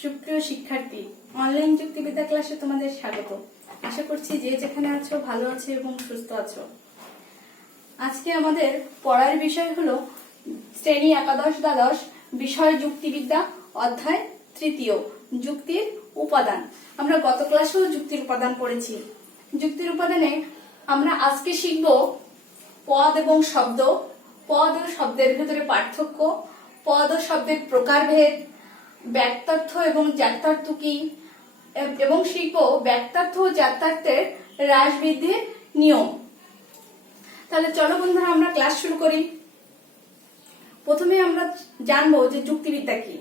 সুপ্রিয় শিক্ষার্থী, অনলাইন যুক্তিবিদ্যা ক্লাসে তোমাদের স্বাগত। আশা করছি যে যেখানে আছো ভালো আছো এবং সুস্থ আছো। আজকে আমাদের পড়ার বিষয় হলো শ্রেণী একাদশ দ্বাদশ বিষয় যুক্তিবিদ্যা, অধ্যায় তৃতীয়, যুক্তির উপাদান। আমরা গত ক্লাসেও যুক্তির উপাদান পড়েছি। যুক্তির উপাদানে আমরা আজকে শিখব পদ এবং শব্দ, পদ ও শব্দের ভিতরে পার্থক্য, পদ ও শব্দের প্রকারভেদ, ব্যক্তার্থ এবং জ্ঞাতার্থ কি, এবং শিখব ব্যক্তার্থ ও জ্ঞাতার্থের হ্রাস বৃদ্ধির নিয়ম। তাহলে চলো বন্ধুরা আমরা ক্লাস শুরু করি। প্রথমে আমরা জানবো যে যুক্তিবিদ্যা কি।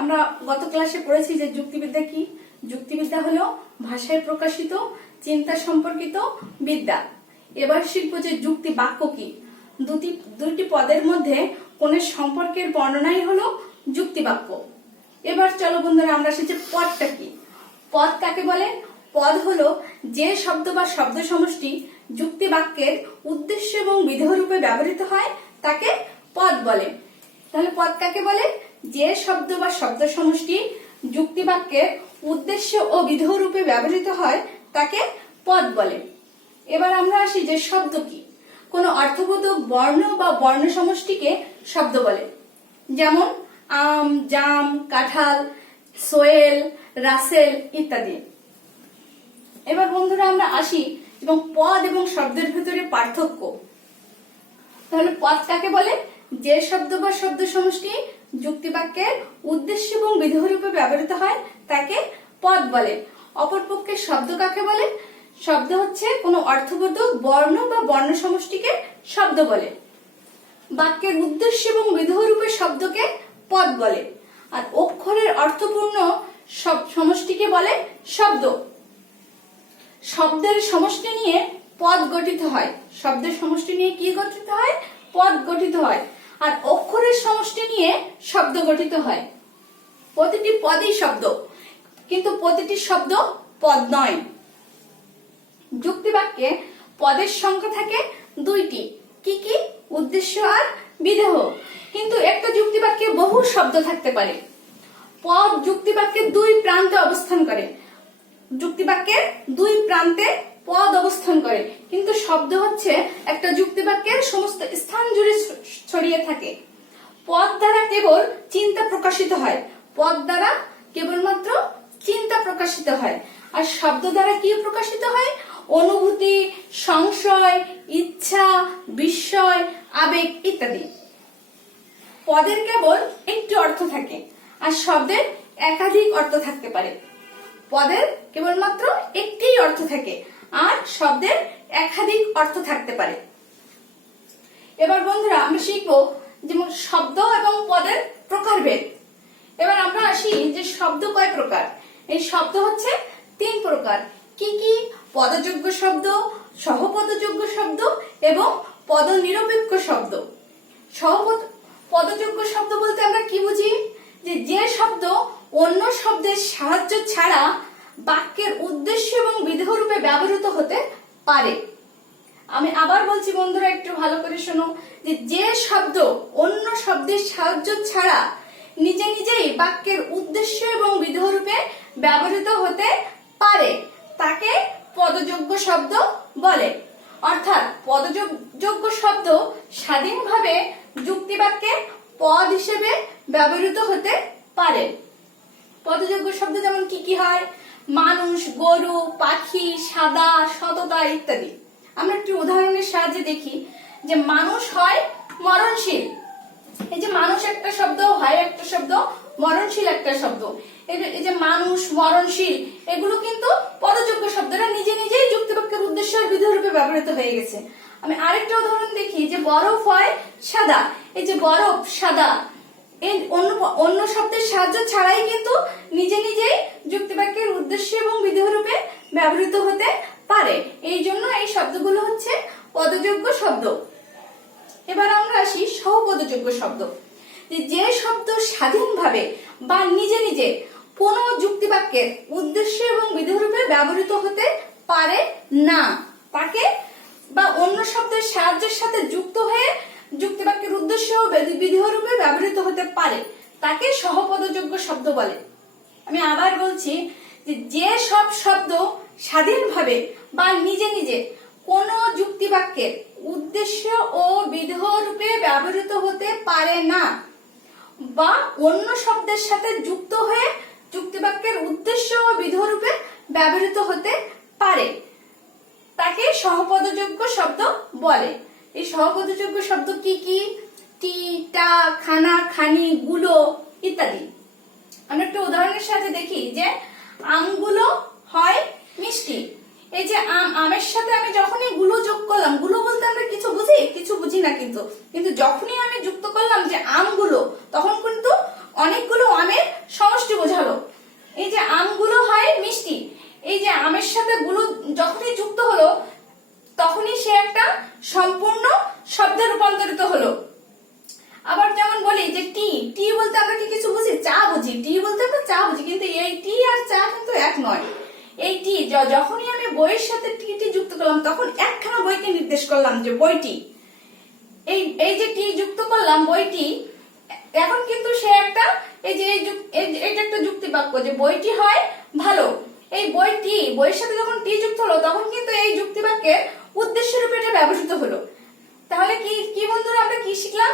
আমরা গত ক্লাসে পড়েছি যে যুক্তিবিদ্যা কি। যুক্তিবিদ্যা হলো ভাষায় প্রকাশিত চিন্তা সম্পর্কিত বিদ্যা। এবার শিখবো যে যুক্তি বাক্য কি। দুইটি পদের মধ্যে কোন সম্পর্কের বর্ণনাই হলো যুক্তি বাক্য। এবার চলো বন্ধুরা আমরা শিখছি পদটা কি। পদ কাকে বলে? পদ হলো যে শব্দ বা শব্দ সমষ্টি যুক্তি বাক্যের উদ্দেশ্য এবং বিধেয় রূপে ব্যবহৃত হয় তাকে পদ বলে। তাহলে পদ কাকে বলে? যে শব্দ বা শব্দ সমষ্টি যুক্তি বাক্যের উদ্দেশ্য ও বিধেয় রূপে ব্যবহৃত হয় তাকে পদ বলে। এবার আমরা আসি যে শব্দ কি। কোন অর্থবোধক বর্ণ বা বর্ণ সমষ্টিকে শব্দ বলে, যেমন আম, জাম, কাঁঠাল, সোয়েল, রাসেল ইত্যাদি। এবার বন্ধুরা আমরা আসি এবং পদ এবং শব্দের ভিতরে পার্থক্য। তাহলে পদ কাকে বলে? যে শব্দ বা শব্দ সমষ্টি যুক্তি বাক্যের উদ্দেশ্য এবং বিধেয় রূপে ব্যবহৃত হয় তাকে পদ বলে। অপরপক্ষে শব্দ কাকে বলে? শব্দ হচ্ছে কোন অর্থবোধক বর্ণ বা বর্ণ সমষ্টিকে শব্দ বলে। বাক্যের উদ্দেশ্য এবং বিধেয় রূপে শব্দকে পদ বলে। আর অক্ষরের অর্থপূর্ণ সমষ্টিকে বলে শব্দ। শব্দের সমষ্টি নিয়ে পদ গঠিত হয়। শব্দের সমষ্টি নিয়ে কি গঠিত হয়? পদ গঠিত হয়। আর অক্ষরের সমষ্টি নিয়ে শব্দ গঠিত হয়। প্রতিটি পদই শব্দ, কিন্তু প্রতিটি শব্দ পদ নয়। যুক্তি বাক্যে পদের সংখ্যা থাকে দুইটি, কি কি? উদ্দেশ্য আর বিধেয়। কিন্তু একটা যুক্তি বাক্যে বহু শব্দ থাকতে পারে। পদ যুক্তি বাক্যের দুই প্রান্তে অবস্থান করে। যুক্তি বাক্যের দুই প্রান্তে পদ অবস্থান করে, কিন্তু শব্দ হচ্ছে একটা যুক্তি বাক্যের সমস্ত স্থান জুড়ে ছড়িয়ে থাকে। পদ দ্বারা কেবল চিন্তা প্রকাশিত হয়। পদ দ্বারা কেবলমাত্র চিন্তা প্রকাশিত হয়। আর শব্দ দ্বারা কি প্রকাশিত হয়? অনুভূতি, সংশয়, ইচ্ছা, বিস্ময়, আবেগ ইত্যাদি। পদের কেবল একটি অর্থ থাকে আর শব্দের একাধিক অর্থ থাকতে পারে। পদের কেবলমাত্র একটি অর্থ থাকে আর শব্দের একাধিক অর্থ থাকতে পারে। এবার বন্ধুরা আমরা শিখবো যেমন শব্দ এবং পদের প্রকারভেদ। এবার আমরা আসি যে শব্দ কয় প্রকার। এই শব্দ হচ্ছে তিন প্রকার, কি কি? পদযোগ্য শব্দ, সহপদযোগ্য শব্দ এবং পদনিরপেক্ষ শব্দ। পদযোগ্য শব্দ বলতে আমরা কি বুঝি? যে শব্দ অন্য শব্দের সাহায্য ছাড়া বাক্যের উদ্দেশ্য এবং বিধেয় রূপে ব্যবহৃত হতে পারে। আমি আবার বলছি বন্ধুরা, একটু ভালো করে শোনো। যে শব্দ অন্য শব্দের সাহায্য ছাড়া নিজে নিজেই বাক্যের উদ্দেশ্য এবং বিধেয় রূপে ব্যবহৃত হতে পারে তাকে পদযোগ্য শব্দ বলে। অর্থাৎ পদযোগ্য শব্দ স্বাধীনভাবে যুক্তি বাক্যে পদ হিসেবে ব্যবহৃত হতে পারে। পদযোগ্য শব্দ যেমন কি কি হয়? মানুষ, গরু, পাখি, সাদা, সততা ইত্যাদি। আমরা একটি উদাহরণের সাহায্যে দেখি যে মানুষ হয় মরণশীল। এই যে মানুষ একটা শব্দ, হয় একটা শব্দ, মরণশীল একটা শব্দ। এই যে মানুষ, মরণশীল, এগুলো কিন্তু পদযোগ্য শব্দরা নিজে নিজেই যুক্তি বাক্যের উদ্দেশ্য আর বিধেয় রূপে ব্যবহৃত হয়ে গেছে। আমি আরেকটা উদাহরণ দেখি যে বরফ হয় সাদা। এই যে বরফ, সাদা, এই অন্য শব্দের সাহায্য ছাড়াই কিন্তু নিজে নিজেই যুক্তি বাক্যের উদ্দেশ্য এবং বিধেয় রূপে ব্যবহৃত হতে পারে। এই জন্য এই শব্দগুলো হচ্ছে পদযোগ্য শব্দ। এবার আমরা আসি সহপদযোগ্য শব্দ। যে শব্দ স্বাধীনভাবে বা নিজে নিজে কোন যুক্তি বাক্যের উদ্দেশ্য এবং বিধেয় রূপে ব্যবহৃত হতে পারে না, তাকে বা অন্য শব্দের সাহায্যের সাথে যুক্ত হয়ে যুক্তি বাক্যের উদ্দেশ্য ও বিধেয় রূপে ব্যবহৃত হতে পারে তাকে সহপদযোগ্য শব্দ বলে। আমি আবার বলছি যে সব শব্দ স্বাধীনভাবে বা নিজে নিজে কোন যুক্তি বাক্যের উদ্দেশ্য ও বিধেয় রূপে ব্যবহৃত হতে পারে না বা অন্য শব্দের সাথে যুক্ত হয়ে যুক্তিবাক্যের উদ্দেশ্য ও বিধেয় রূপে ব্যবহৃত হতে পারে তাকে সহপদযোগ্য শব্দ বলে। এই সহপদযোগ্য শব্দ কি কি? টি, টা, খানা, খানি, গুলো ইত্যাদি। আমরা একটা উদাহরণের সাথে দেখি যে আমগুলো হয় মিষ্টি। এই যে আমের সাথে আমি যখনই গুলো যোগ করলাম, গুলো বলতে আমরা কিছু বুঝি? কিছু বুঝি না, কিন্তু যখনই আমি যুক্ত করলাম যে আমগুলো, তখন কিন্তু অনেকগুলো আমের সমষ্টি বোঝালো। এই যে আমগুলো হয় মিষ্টি, এই যে আমের সাথে গুলো যখনই যুক্ত হলো তখনই সে একটা সম্পূর্ণ শব্দে রূপান্তরিত হলো। আবার যেমন বলি যে টি, টি বলতে আমরা কি কিছু বুঝি? চা বুঝি। টি বলতে আমরা চা বুঝি, কিন্তু এই টি আর চা কিন্তু এক নয়। এই টি যখনই আমি বইয়ের সাথে টি যুক্ত করলাম তখন একখানা বইকে নির্দেশ করলাম যে বইটি। এই যে টি যুক্ত করলাম বইটি, এখন কিন্তু সে একটা এই যে এটা একটা যুক্তি বাক্য যে বইটি হয় ভালো। এই বইটি, বইয়ের সাথে যখন টি যুক্ত হলো তখন কিন্তু এই যুক্তি বাক্যের উদ্দেশ্য রূপে এটা ব্যবহৃত হলো। তাহলে কি বন্ধুরা আমরা কি শিখলাম?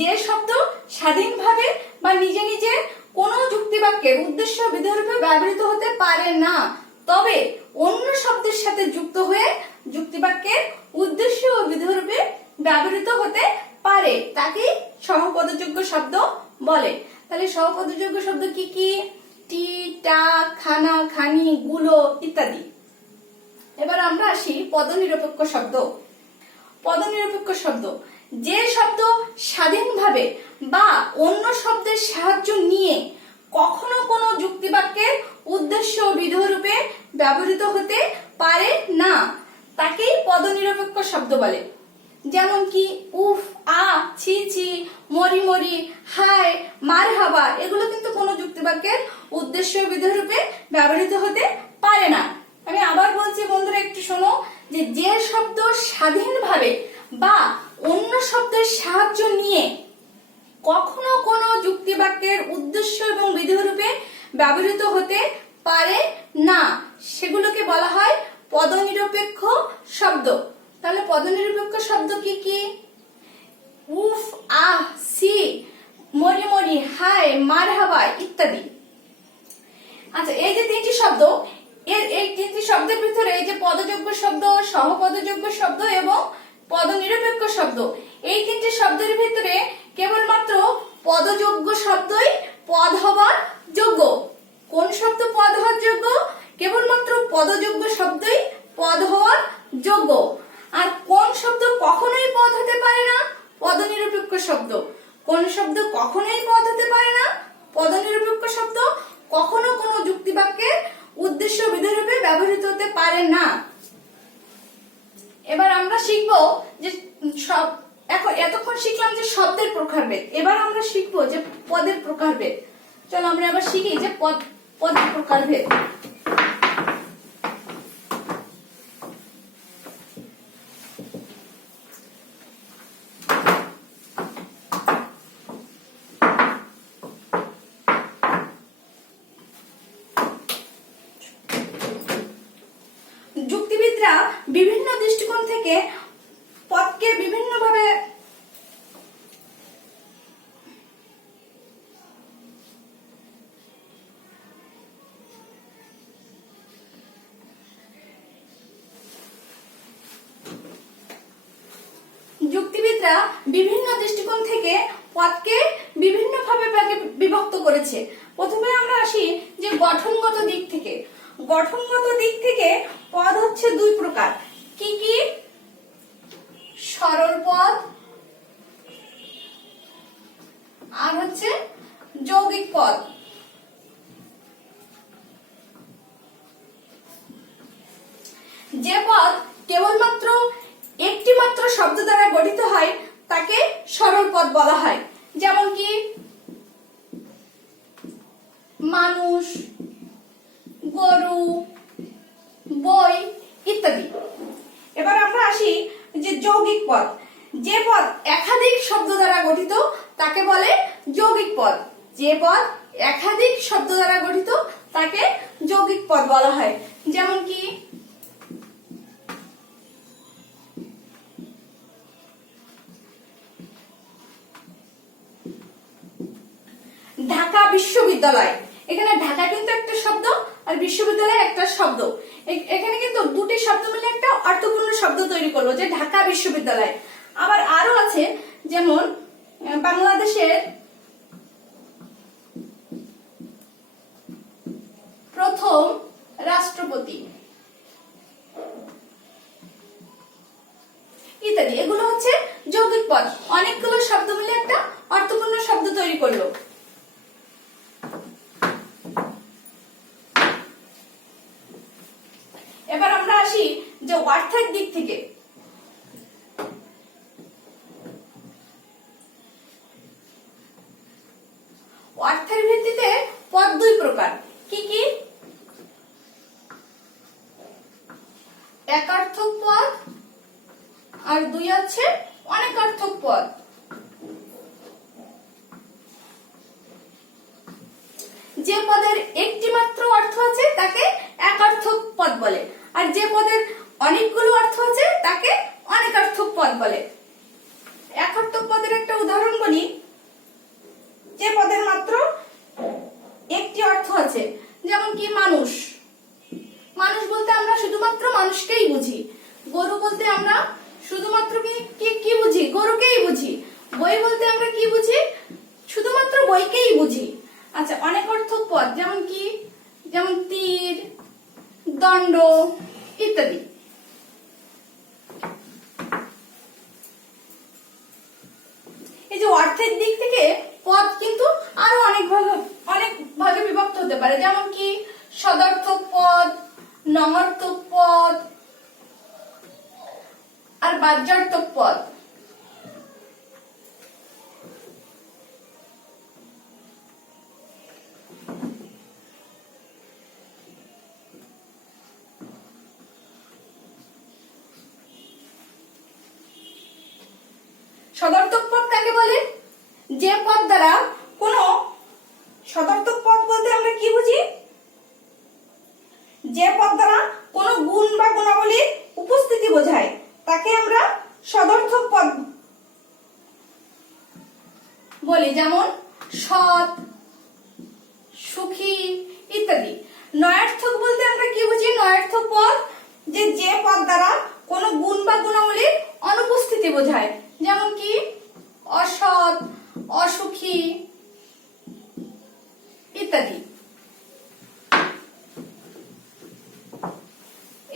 যে শব্দ স্বাধীনভাবে বা নিজে নিজে কোন যুক্তি বাক্যের উদ্দেশ্য বিধেয় রূপে ব্যবহৃত হতে পারে না, তবে অন্য শব্দের সাথে যুক্ত হয়ে যুক্তি বাক্যের উদ্দেশ্য ও বিধেয় রূপে ব্যবহৃত হতে পারে তাকে সহপদযোগ্য শব্দ বলে। তাহলে সহপদযোগ্য শব্দ কি কি? টি, টা, খানা, খানি, গুলো ইত্যাদি। এবার আমরা আসি পদনিরপেক্ষ শব্দ। পদনিরপেক্ষ শব্দ যে শব্দ স্বাধীনভাবে বা অন্য শব্দের সাহায্য নিয়ে কখনো কোনো যুক্তিবাক্যের উদ্দেশ্য ও বিধেয় রূপে ব্যবহৃত হতে পারে না তাকেই পদনিরপেক্ষ শব্দ বলে। যেমন কি উফ, আ, ছি ছি, মরি মরি, হায়, মারহাবা এগুলো কিন্তু কোনো যুক্তিবাক্যের উদ্দেশ্য ও বিধেয় রূপে ব্যবহৃত হতে পারে না। আমি আবার বলছি বন্ধুরা, একটু শোনো যে শব্দ স্বাধীনভাবে বা অন্য শব্দের সাহায্য নিয়ে কখনো কোনো যুক্তিবাক্যের উদ্দেশ্য এবং বিধেয় রূপে ব্যবহৃত হতে পারে না সেগুলোকে বলা হয় পদনিরপেক্ষ শব্দ। তাহলে পদনিরপেক্ষ শব্দ কি কি? উফ, আহ, সি, মরি মরি, হায়, মারহাবা ইত্যাদি। আচ্ছা, এই যে তিনটি শব্দ, এই তিনটি শব্দের ভিতরে এই যে পদযোগ্য শব্দ, সহপদযোগ্য শব্দ এবং পদনিরপেক্ষ শব্দ, এই তিনটি শব্দের ভিতরে কেবলমাত্র পদযোগ্য শব্দই পদ হবার যোগ্য। কোন শব্দ পদ হওয়ার যোগ্য? কেবলমাত্র পদযোগ্য শব্দই পদ হওয়ার যোগ্য। আর কোন শব্দ কখনোই পদ হতে পারে না? পদনিরপেক্ষ শব্দ। কোন শব্দ কখনোই পদ হতে পারে না? পদনিরপেক্ষ শব্দ কখনো কোনো যুক্তিবাক্যের উদ্দেশ্য বিধেয় রূপে ব্যবহৃত হতে পারে না। এবার আমরা শিখবো যে এতক্ষণ শিখলাম যে শব্দের প্রকারভেদ, এবার আমরা শিখবো যে পদের প্রকারভেদ। চলো আমরা এবার শিখি যে পদের প্রকারভেদ। যুক্তিবিদরা বিভিন্ন দৃষ্টিকোণ থেকে পদকে বিভিন্নভাবে বিভক্ত করেছে। প্রথমে আমরা আসি যে গঠনগত দিক থেকে। গঠনগত দিক থেকে পদ হচ্ছে দুই প্রকার। কি কি? সরল পদ আর হচ্ছে যৌগিক পদ। যে পদ কেবলমাত্র একটি মাত্র শব্দ দ্বারা গঠিত হয় তাকে সরল পদ বলা হয়। যেমন কি মানুষ, গরু, বই ইত্যাদি। এবার আমরা আসি যে যৌগিক পদ। যে পদ একাধিক শব্দ দ্বারা গঠিত তাকে বলে যৌগিক পদ। যে পদ একাধিক শব্দ দ্বারা গঠিত তাকে যৌগিক পদ বলা হয়। যেমন কি ঢাকা বিশ্ববিদ্যালয়, এখানে ঢাকা কিন্তু একটা শব্দ আর বিশ্ববিদ্যালয় একটা শব্দ, এখানে কিন্তু দুটি শব্দ মিলে একটা অর্থপূর্ণ শব্দ তৈরি করলো যে ঢাকা বিশ্ববিদ্যালয়। আবার আরো আছে যেমন বাংলাদেশের প্রথম রাষ্ট্রপতি ইত্যাদি। এগুলো হচ্ছে যৌগিক পদ, অনেকগুলো শব্দ মিলে একটা অর্থপূর্ণ শব্দ তৈরি করলো। এবার আমরা আসি যে অর্থের দিক থেকে। অর্থের ভিত্তিতে পদ দুই প্রকার, কি কি? একার্থক পদ আর দুই আছে অনেকার্থক পদ। যে পদের একটি মাত্র অর্থ আছে তাকে একার্থক পদ বলে, আর যে পদের অনেকগুলো অর্থ আছে তাকে অনেকার্থক পদ বলে। একার্থক পদের একটা উদাহরণ বলি, যে পদের মাত্র একটি অর্থ আছে, যেমন কি মানুষ। মানুষ বলতে আমরা শুধুমাত্র মানুষকেই বুঝি। গরু বলতে আমরা শুধুমাত্র কি বুঝি? গরুকেই বুঝি। বই বলতে আমরা কি বুঝি? শুধুমাত্র বইকেই বুঝি। আচ্ছা, অনেকার্থক পদ যেমন কি? যেমন তীর, দণ্ড ইত্যাদি। এই যে অর্থের দিক থেকে পদ কিন্তু আরো অনেক ভাগে বিভক্ত হতে পারে, যেমন কি সদর্থক পদ, নঙার্থক পদ আর বাহ্যার্থক পদ। সদর্থক পদ কাকে বলে? যে পদ দ্বারা কোনো সদর্থক পদ বলতে আমরা কি বুঝি? যে পদ দ্বারা কোনো গুণ বা গুণাবলীর উপস্থিতি বোঝায় তাকে আমরা সদর্থক পদ বলি, যেমন সৎ, সুখী ইত্যাদি। নয়ার্থক বলতে আমরা কি বুঝি? নয়ার্থক পদ যে পদ দ্বারা কোনো গুণ বা গুণাবলীর অনুপস্থিতি বোঝায়, যেমন কি অসৎ, অসুখী ইত্যাদি।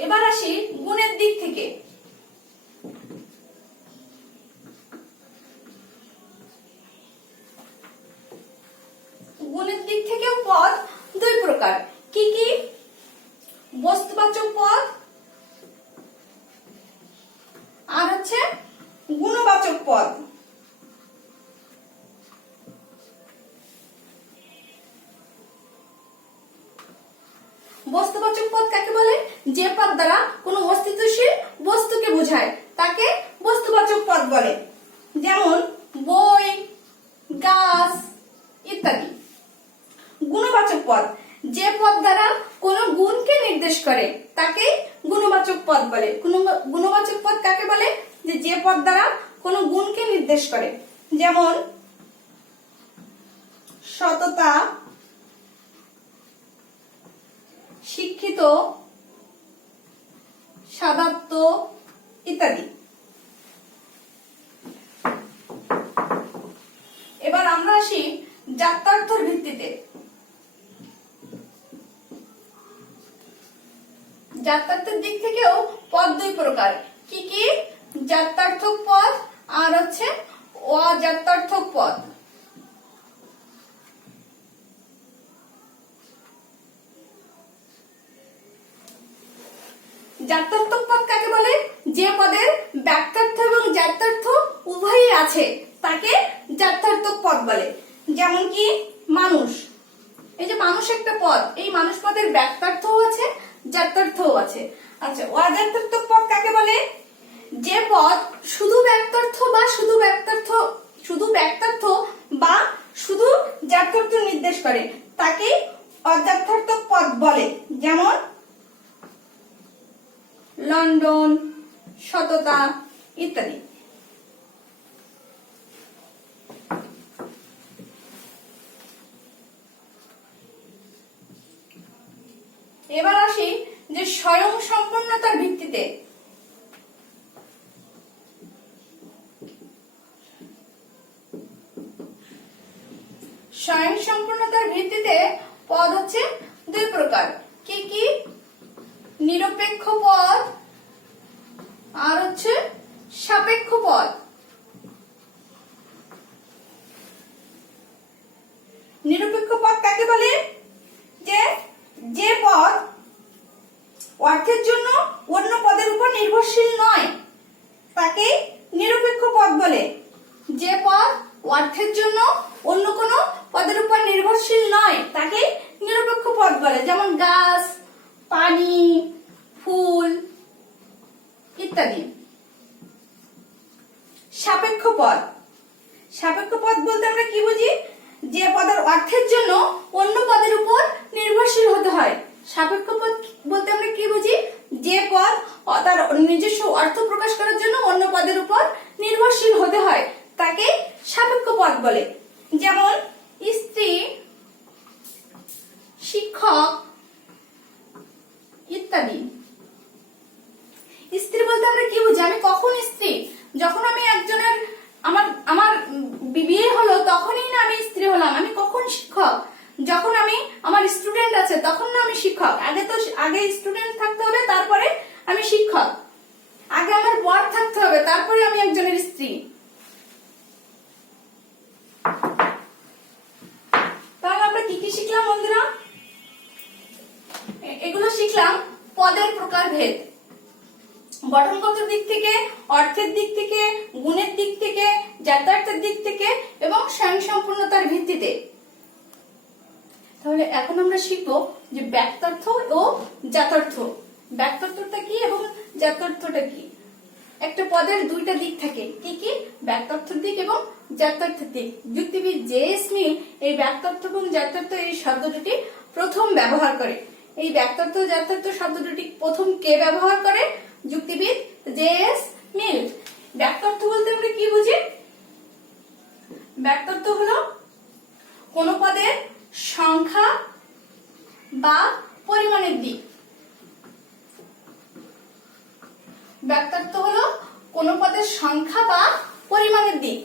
এবার আসি গুণের দিক থেকে। গুণের দিক থেকেও পদ দুই প্রকার, কি কি? বস্তুবাচক পদ আর হচ্ছে গুণবাচক পদ। বস্তুবাচক পদ কাকে বলে? যে পদ দ্বারা কোনো অস্তিত্বশীল বস্তুকে বোঝায় তাকে বস্তুবাচক পদ বলে, যেমন বই, গাছ ইত্যাদি। গুণবাচক পদ যে পদ দ্বারা কোনো গুণকে নির্দেশ করে তাকে গুণবাচক পদ বলে। গুণবাচক পদ কাকে বলে? যে পদ দ্বারা কোনো গুণকে নির্দেশ করে, যেমন সততা, শিক্ষিত, সাদাত্ব ইত্যাদি। এবার আমরা আসি জাত্যার্থর ভিত্তিতে। জাত্যার্থের দিক থেকেও পদ দুই প্রকার, কি কি? জাত্যার্থক পদ আর হচ্ছে অজাত্যার্থক পদ। জাত্যার্থক পদ কাকে বলে? যে পদের ব্যক্তার্থ এবং জাত্যার্থ উভয়ই আছে তাকে জাত্যার্থক পদ বলে, যেমন কি মানুষ। এই যে মানুষ একটা পদ, এই মানুষ পদের ব্যক্তার্থও আছে, জাত্যার্থও আছে। আচ্ছা, অজাত্যার্থক পদ কাকে বলে? যে পদ শুধু ব্যক্তার্থ বা শুধু জাত্যার্থ নির্দেশ করে তাকে অজাত্যার্থক পদ বলে, যেমন লন্ডন, সততা ইত্যাদি। এবার আসি যে স্বয়ং সম্পূর্ণতার ভিত্তিতে। স্বয়ং সম্পূর্ণতার ভিত্তিতে পদ হচ্ছে দুই প্রকার। কি কি? নিরপেক্ষ পদ আর হচ্ছে সাপেক্ষ পদ। নিরপেক্ষ পদ কাকে বলে? যে পদ অর্থের জন্য অন্য পদের উপর নির্ভরশীল নয় তাকে নিরপেক্ষ পদ বলে। যে পদ অর্থের জন্য অন্য কোনো পদের উপর নির্ভরশীল নয় তাকে নিরপেক্ষ পদ বলে, যেমন গাছ, পানি, ফুল ইত্যাদি। সাপেক্ষ পদ। সাপেক্ষ পদ বলতে আমরা কি বুঝি? যে পদের অর্থের জন্য অন্য পদের উপর নির্ভরশীল হতে হয়। সাপেক্ষ পদ বলতে আমরা কি বুঝি? যে পদ তার নিজস্ব অর্থ প্রকাশ করার জন্য অন্য পদের উপর নির্ভরশীল হতে হয় তাকে সাপেক্ষ পদ বলে, যেমন স্ত্রী, শিক্ষক ইত্যাদি। স্ত্রী বলতে আমরা কি বুঝি? আমি কখন স্ত্রী? যখন আমি একজনের আমার বিয়ে হলো তখনই না আমি স্ত্রী হলাম। আমি কখন শিক্ষক? যখন আমার স্টুডেন্ট আছে তখন না আমি শিক্ষক। আগে স্টুডেন্ট থাকতে হবে, তারপরে আমি শিক্ষক। আগে আমার বর থাকতে হবে, তারপরে আমি একজনের স্ত্রী। তাহলে আমরা কি কি শিখলাম বন্ধুরা? এগুলো শিখলাম পদের প্রকারভেদ, গঠনগত দিক থেকে, অর্থের দিক থেকে, গুণের দিক থেকে, জাত্যার্থের দিক থেকে এবং স্বয়ংসম্পূর্ণতার ভিত্তিতে। তাহলে এখন আমরা শিখবো যে ব্যক্তার্থ ও জাত্যার্থ। ব্যক্তার্থটা কি এবং জাত্যার্থটা কি? একটা পদের দুইটা দিক থাকে। কি কি? ব্যক্তার্থের দিক এবং জাত্যার্থের দিক। যুক্তিবিদ জে.এস. মিল এই ব্যক্তার্থ এবং জাত্যার্থ এই শব্দ দুটি প্রথম ব্যবহার করে। এই ব্যক্তার্থ ও জাত্যার্থ শব্দ দুটি প্রথম কে ব্যবহার করে? যুক্তিবিদ জে.এস. মিল। ব্যক্তার্থ বলতে আমরা কি বুঝি? ব্যক্তার্থ হলো কোন পদের সংখ্যা বা পরিমাণের দিক। ব্যক্তার্থ হলো কোন পদের সংখ্যা বা পরিমাণের দিক।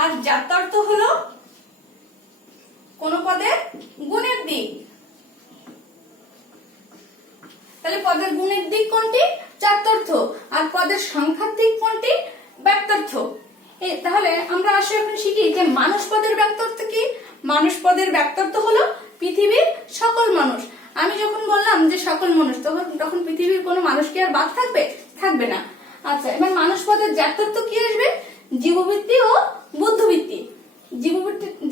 আর জাত্যার্থ হলো কোন পদের গুণের দিক। তাহলে পদের গুণের দিক কোনটি? জাত্যার্থ। আর পদের সংখ্যার দিক কোনটি? ব্যক্তার্থ। তাহলে আমরা আসলে এখন শিখি যে মানুষ পদের ব্যক্তার্থ কি? মানুষ পদের ব্যক্তার্থ হলো পৃথিবীর সকল মানুষ। আমি যখন বললাম যে সকল মানুষ, তখন পৃথিবীর কোনো মানুষ কি আর বাদ থাকবে? থাকবে না। আচ্ছা, এবার মানুষ পদের জাত্যার্থ কি আসবে? জীববৃত্তি ও বুদ্ধিবৃত্তি।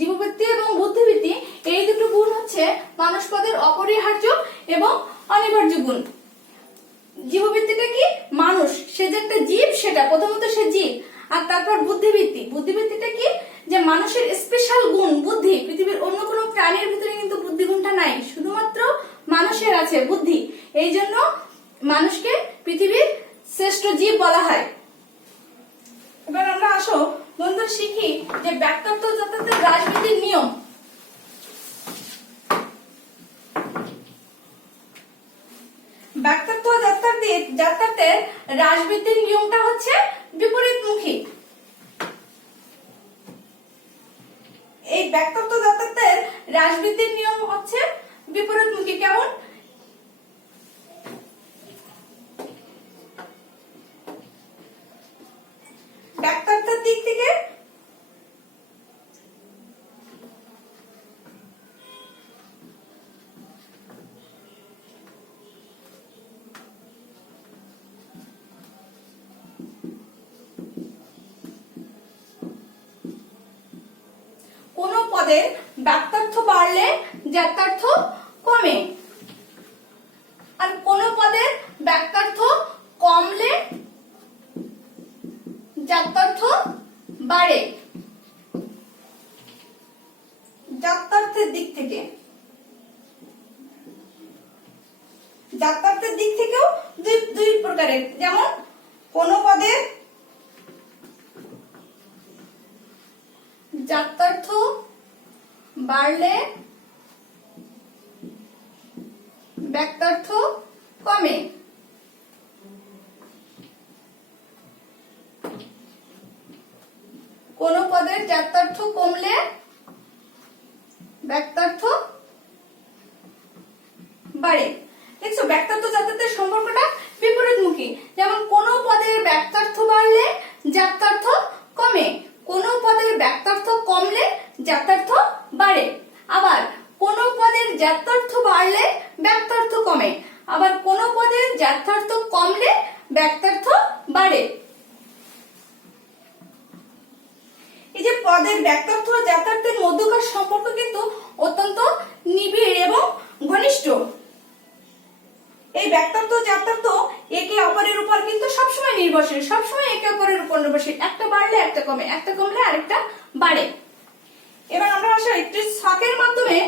জীববৃত্তি এবং বুদ্ধিবৃত্তি এই দুটো গুণ হচ্ছে মানুষ পদের অপরিহার্য এবং অনিবার্য গুণ। জীববৃত্তিটা কি? মানুষ, সে যে একটা জীব, সেটা প্রথমত সে জীব। আর তারপর বুদ্ধিবৃত্তি। বুদ্ধিবৃত্তিটা কি? যে মানুষের স্পেশাল গুণ বুদ্ধি। পৃথিবীর অন্য কোনো প্রাণীর ভিতরে কিন্তু বুদ্ধি গুণটা নাই, শুধুমাত্র মানুষের আছে বুদ্ধি। এই জন্য মানুষকে পৃথিবীর শ্রেষ্ঠ জীব বলা হয়। এবার আমরা আসো বন্ধু শিখি যে ব্যক্তার্থ জাত্যার্থের রাজনীতির নিয়ম। ব্যক্তার্থ ও জাত্যার্থের রাজবৃদ্ধির নিয়মটা হচ্ছে বিপরীতমুখী। এই ব্যক্তার্থ জাত্যার্থের রাজবৃদ্ধির নিয়ম হচ্ছে বিপরীতমুখী। কেমন? ব্যক্তার্থের দিক থেকে কোন পদের ব্যক্তার্থ বাড়লে জাত্যার্থ কমে, আর কোন পদের ব্যক্তার্থ কমলে জাত্যার্থ বাড়ে। জাত্যার্থের দিক থেকে জাত্যার্থের দিক থেকেও দুই প্রকারের, যেমন কোন পদের জাত্যার্থ বাড়লে ব্যক্তার্থ কমে। কোন পদের জাত্যার্থ কমলে ব্যক্তার্থ বাড়ে। দেখছো ব্যক্তার্থ জাত্যার্থের সম্পর্কটা বিপরীতমুখী। যেমন কোন পদের ব্যক্তার্থ বাড়লে জাত্যার্থ কমে, কোন পদের ব্যক্তার্থ কমলে জাত্যার্থ বাড়ে। আবার কোন পদের জাত্যার্থ বাড়লে ব্যক্তার্থ কমে, আবার কোন পদের জাত্যার্থ কমলে ব্যক্তার্থ বাড়ে। এই যে পদের ব্যক্তার্থ ও জাত্যার্থের মধ্যকার সম্পর্ক কিন্তু অত্যন্ত নিবিড় এবং ঘনিষ্ঠ। এই ব্যক্তার্থ জাত্যার্থ একে অপরের উপর কিন্তু সবসময় নির্ভরশীল, সবসময় একে অপরের উপর নির্ভরশীল। একটা বাড়লে একটা কমে, একটা কমলে আরেকটা বাড়ে। এবার আমরা আসলে একটি ছকের মাধ্যমে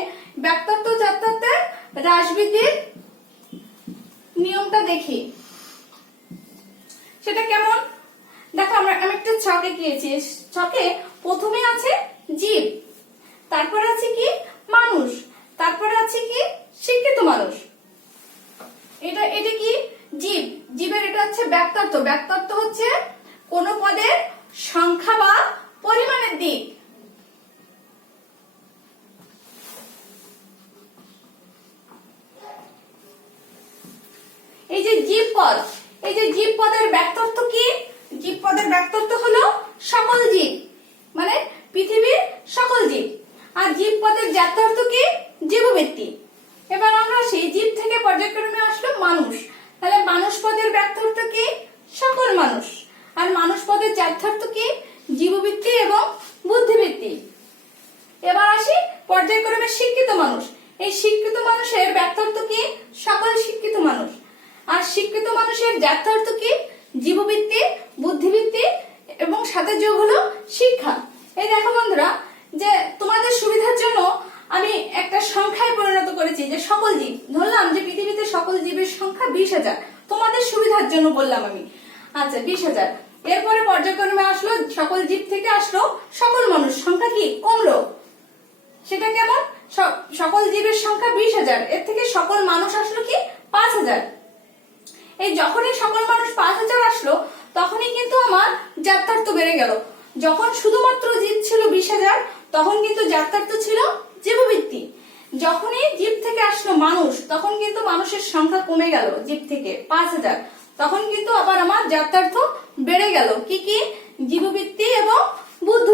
ব্যক্তার্থ জাত্যার্থের হ্রাস বৃদ্ধির নিয়মটা দেখি। সেটা কেমন দেখো, আমি একটা ছকে গিয়েছি। ছকে প্রথমে আছে জীব, তারপরে আছে কি মানুষ, তারপরে আছে কি শিক্ষিত মানুষ। এটা কি জীব, জীবের এটা হচ্ছে ব্যক্তার্থ। ব্যক্তার্থ হচ্ছে কোন পদের সংখ্যা বা পরিমাণের দিক। এই যে জীব পদ, এই যে জীব পদের ব্যক্তার্থ কি? জীব পদের ব্যক্তার্থ হলো সকল জীব, মানে পৃথিবীর সকল জীব। আর জীব পদের জাত্যার্থ কি? জীবব্যক্তি। এবার আমরা সেই জীব থেকে পর্যায়ক্রমে আসলো মানুষ, তাহলে মানুষ পদের ব্যক্তার্থ কি? সকল মানুষ। আর মানুষ পদের জাত্যার্থ কি? জীববৃত্তি এবং বুদ্ধিবৃত্তি। এবার আসি পর্যায়ক্রমে শিক্ষিত মানুষ। এই শিক্ষিত মানুষের ব্যক্তার্থ কি? সকল শিক্ষিত মানুষ। আর শিক্ষিত মানুষের জাত্যার্থ কি? জীববৃত্তি, বুদ্ধিবৃত্তি এবং সাথে যোগ হলো শিক্ষা। এই দেখো বন্ধুরা, যে তোমাদের সুবিধার জন্য আমি একটা সংখ্যায় পরিণত করেছি, যে সকল জীব। ধরলাম যে পৃথিবীতে সকল জীবের সংখ্যা 20,000, তোমাদের সুবিধার জন্য বললাম আমি। আচ্ছা 20,000। এরপরে পর্যায়ক্রমে আসলো সকল জীব থেকে আসলো সকল মানুষ, সংখ্যা কি কমলো। সেটা কেমন? সকল জীবের সংখ্যা 20,000, এর থেকে সকল মানুষ আসলো কি 5,000। এই যখনই সকল মানুষ 5,000 আসলো, তখনই কিন্তু আমার জাত্যার্থ বেড়ে গেল। যখন শুধুমাত্র জীব ছিল 20,000, তখন কিন্তু জাত্যার্থ ছিল জীববৃত্তি। যখনই জীব থেকে আসলো মানুষ, তখন কিন্তু মানুষের সংখ্যা কমে গেল জীব থেকে 5,000, তখন কিন্তু আবার আমার জাত্যার্থ বেড়ে গেল। কি কি? জীববৃত্তি এবং বুদ্ধিবৃত্তি।